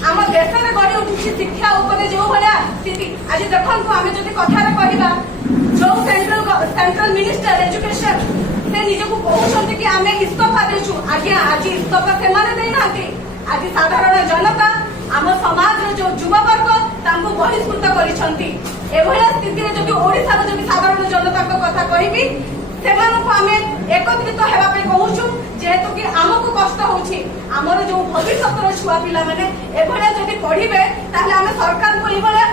आम देश में गढ़ी उठी शिक्षा उपरे जो भाया स्थिति आज देखो आम जो कथार कहवा जो सेंट्रल मिनिस्टर एजुकेशन से निजक कहते कि आम इस्तीफा देचु आज्ञा आज इस्तीफा से आज साधारण जनता आम समाज जो युववर्ग बहिष्कृत कर स्थिति जब ओडार जब साधारण जनता कथा कहि एकत्रित होगापी कहूँ जेहेतु कि आमको कष्ट होची आमर जो भविष्य छुआ पिला माने एभलिया जदि पढ़िबे ताहले आमे सरकार को एभलिया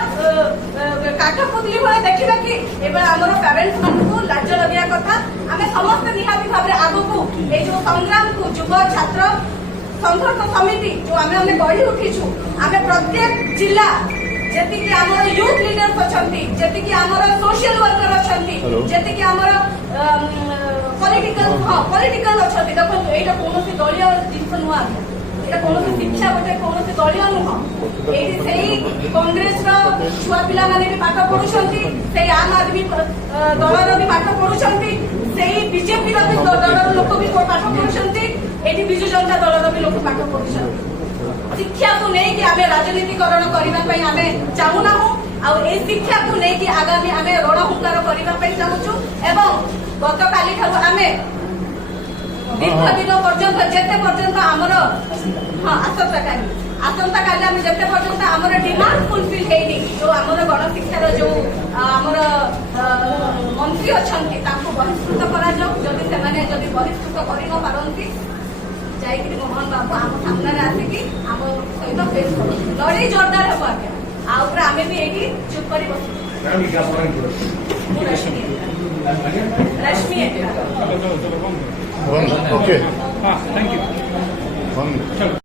काठपुतली भले देखिबा कि एबे आमर पेरेंट्स मन को लाज लगिया कथा आमे समस्त निहाती भाबरे आगो को ए जो संग्राम को युव छात्र संघर्ष समिति जो आमे गढ़ी उठीछु आमे प्रत्येक जिला जेति कि आमर यूथ लीडर्स अछंती जेति कि आमर सोशल वर्कर अछंती जेति कि आमर पॉलिटिकल अछंती देखो एटा कोनोसी दलीय जिंस नुआ एटा कोनोसी शिक्षा गोटे कोनोसी दलीय नुह एटी सेही कांग्रेस रो छुआ पिला माने भी पाठ पढुछंती सेही आम आदमी दल रो भी पाठ पढुछंती सेही बीजेपी रो भी दल रो लोक भी पाठ पढुछंती एटी बिजु जनता दल रो भी लोक पाठ पढुछंती शिक्षा को नहीं कि आमे राजनीतिकरण करने आमे चाहूना शिक्षा को नहीं कि आगामी आमे रणहुंकार करने चाहूँ एवं गत काली आमे दीर्घ दिन पर्यंत जेते पर्यंत आमर हाँ आसंता काली आमे जेते पर्यंत आमर डिमांड फुलफिल हेनी जो आमर गणशिक्षार जो आमर मंत्री अछंती ताको बहिष्कृत करा जाऊ जदि सेमाने जदि बहिष्कृत करि न पारंती जाइकि मोहन बाबू आम सामने आसिकी आम सहित फेस कर लड़ाई जोरदार हम आगे आमे भी ये चुप कर रश्मि ओके थैंक यू